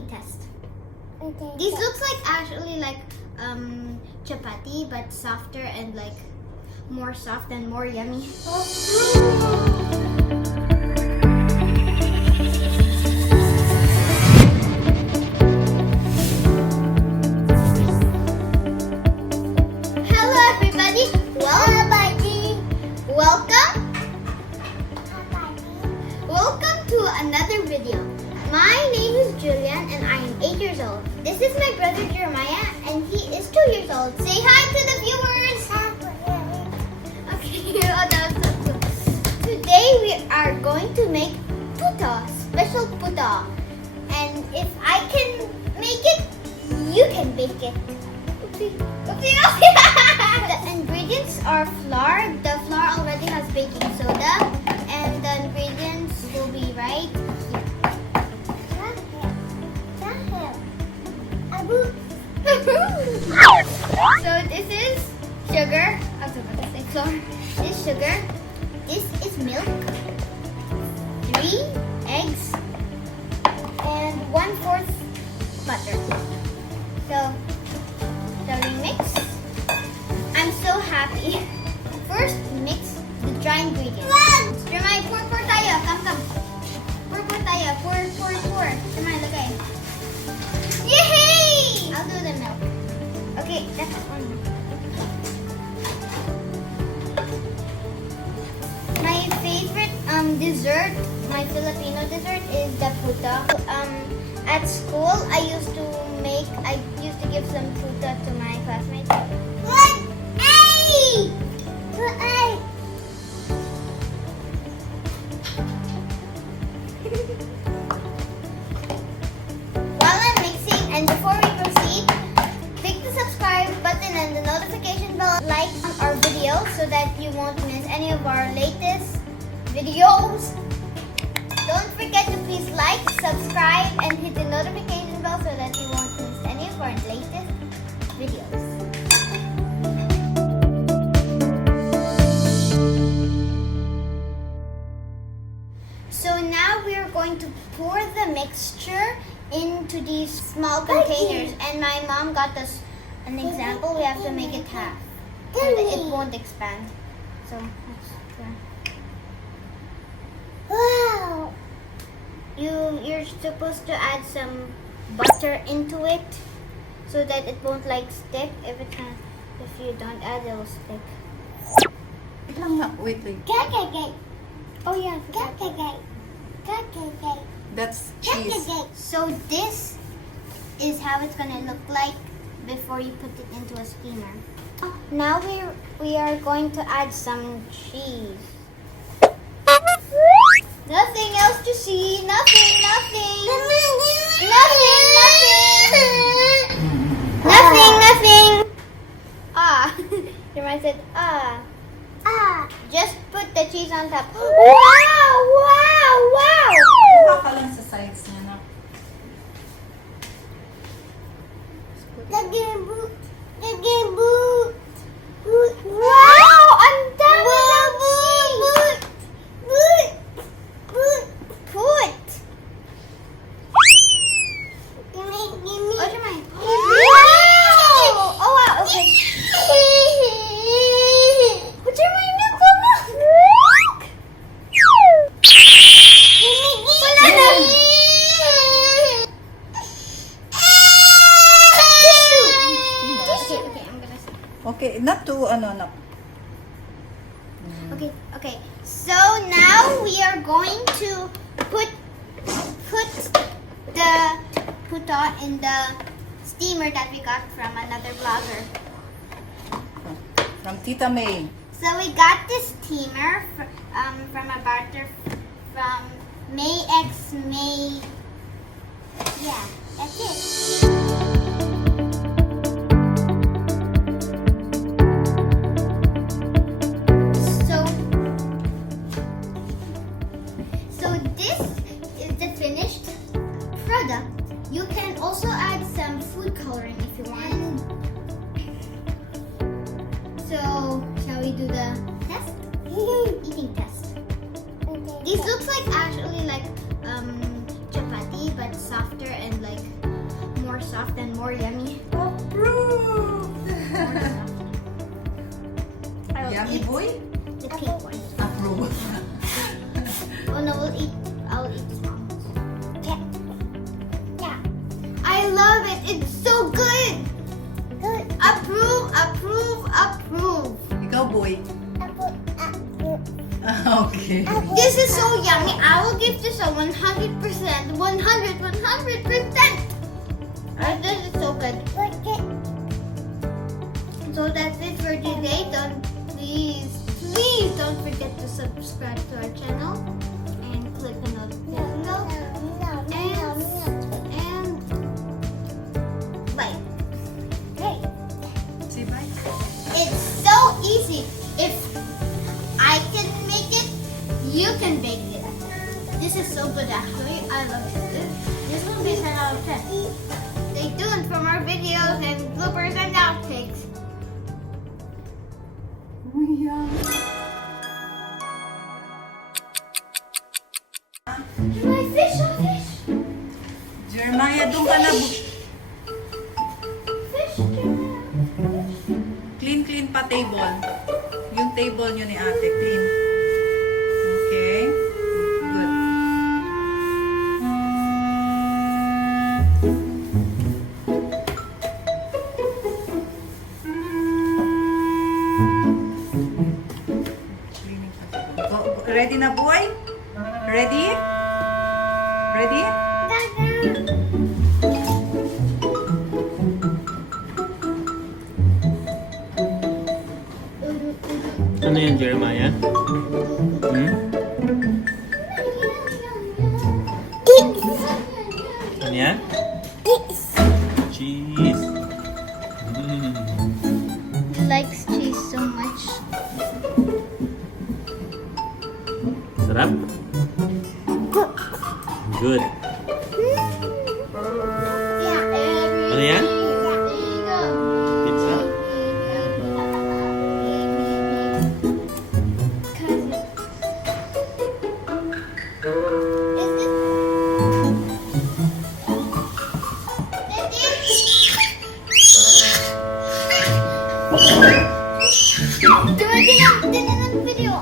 eating test. Okay. These looks like actually like chapati, but softer and like more soft and more yummy. Hello everybody, welcome to another video. My name is Julian and I am 8 years old. This is my brother Jeremiah and he is 2 years old. Say hi to the viewers! Okay, oh, that was so cool. Today we are going to make puto, special puto. And if I can make it, you can bake it. Oopsie, oopsie, oopsie. The ingredients are flour. The flour already has baking soda. And the ingredients will be right here. So this is sugar. I was about to say flour. This is sugar. This is milk. 3 eggs. And 1/4 butter. So we mix. I'm so happy. First, mix the dry ingredients. Jeremiah, pour tayo. Come. Pour tayo. Pour. Jeremiah, lagay. Yay! I'll do the milk. Okay, that's one. My favorite dessert, my Filipino dessert is the puto. At school, I used to give some puto to my classmates. What? Hey! While I'm mixing and before we proceed, click the subscribe button and the notification bell. Like our video so that you won't miss any of our latest videos. Don't forget to please like, subscribe, and hit the notification bell so that you won't miss any of our latest videos. So now we are going to pour the mixture into these small containers. And my mom got us an example. We have to make it half so that it won't expand. So let's try. Wow! You're supposed to add some butter into it so that it won't like stick. If you don't add, it will stick. Wait. Oh yeah, That's cheese. so this is how it's gonna look like before you put it into a steamer. Now we are going to add some cheese. Nothing else to see. Nothing. Ah, your mind said Just put the cheese on top. Wow! Kuha ka lang sa sides niya na. Wow! Ang dami ng cheese! Put! Oh, Jeremiah. Wow! Oh, wow, okay. Oh, Jeremiah, milk. Wala na. Okay, I'm gonna see. Okay, not too, no. Okay. So now we are going to put the puto in the steamer that we got from another vlogger. From Tita May. So we got this steamer from a barter from May X May. Yeah, that's it. So this is the finished product. You can also add some food coloring if you want. So shall we do the test? Eating test. Okay. These looks like actually like chapati but softer and like soft and more yummy. Approved! I'll Yummy eat boy? the pink one. Approved. Oh no, I'll eat small. Yeah. Yeah. I love it. It's so good. Good. Approve, approve, approve. Ikaw, boy. Apple. Apple. Okay. This is so yummy. I will give this a 100%. 100%. This is so good. Look it. So that's it for today. Please don't forget to subscribe to our channel and click the notification bell and like. Hey. Say bye. It's so easy. If I can make it, you can bake it. This is so good actually. I love it. This will be 10 out of 10. Stay tuned for more videos and bloopers and outtakes. My fish, Jeremiah, doon ka na. fish. Clean pa table. Yung table nyo ni ate, clean. Okay. Good. Cleaning pa table. Ready na, boy? Ready? Ready? Ano yan, Jeremiah? Hmm? Ano yan? Cheese. Mm. He likes cheese so much. Sarap? Good. Ano yan? Pizza? Video.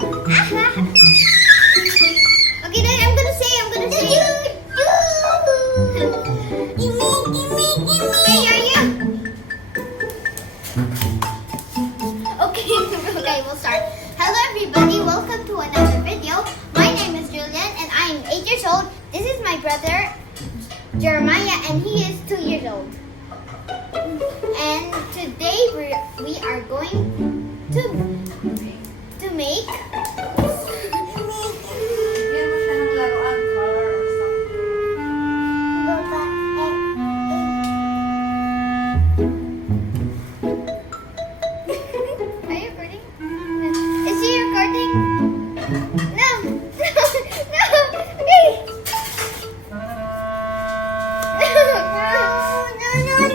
Okay, then I'm gonna say. Hey, are you? Okay, okay, we'll start. Hello everybody, welcome to another video. My name is Julian and I am 8 years old. This is my brother Jeremiah and he is 2 years old. And today we are going to make Bigyan mo siya ng laruan, car or something. Are you recording? Is he recording? No! No! Okay!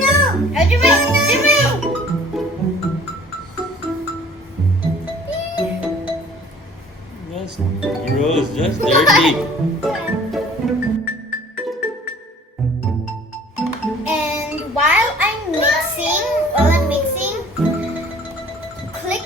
No! Jermaine! Just gross, just dirty. And while I'm mixing, click.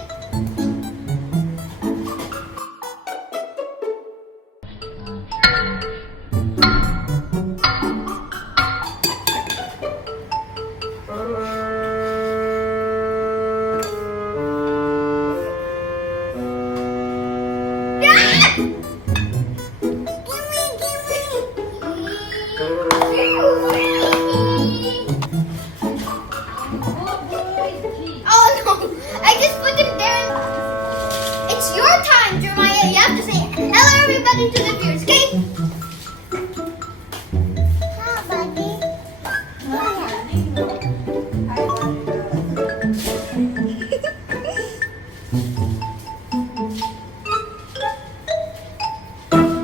Oh no! I just put it there. It's your time, Jeremiah. You have to say hello, everybody, to the viewers, okay?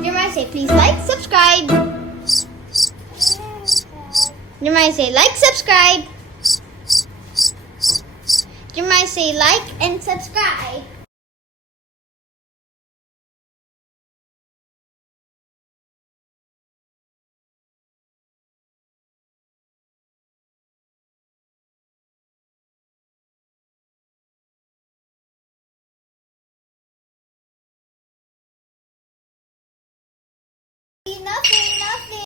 Jeremiah, say please like, subscribe. Jeremiah, say like, subscribe. Jeremiah, say like and subscribe. Enough, enough.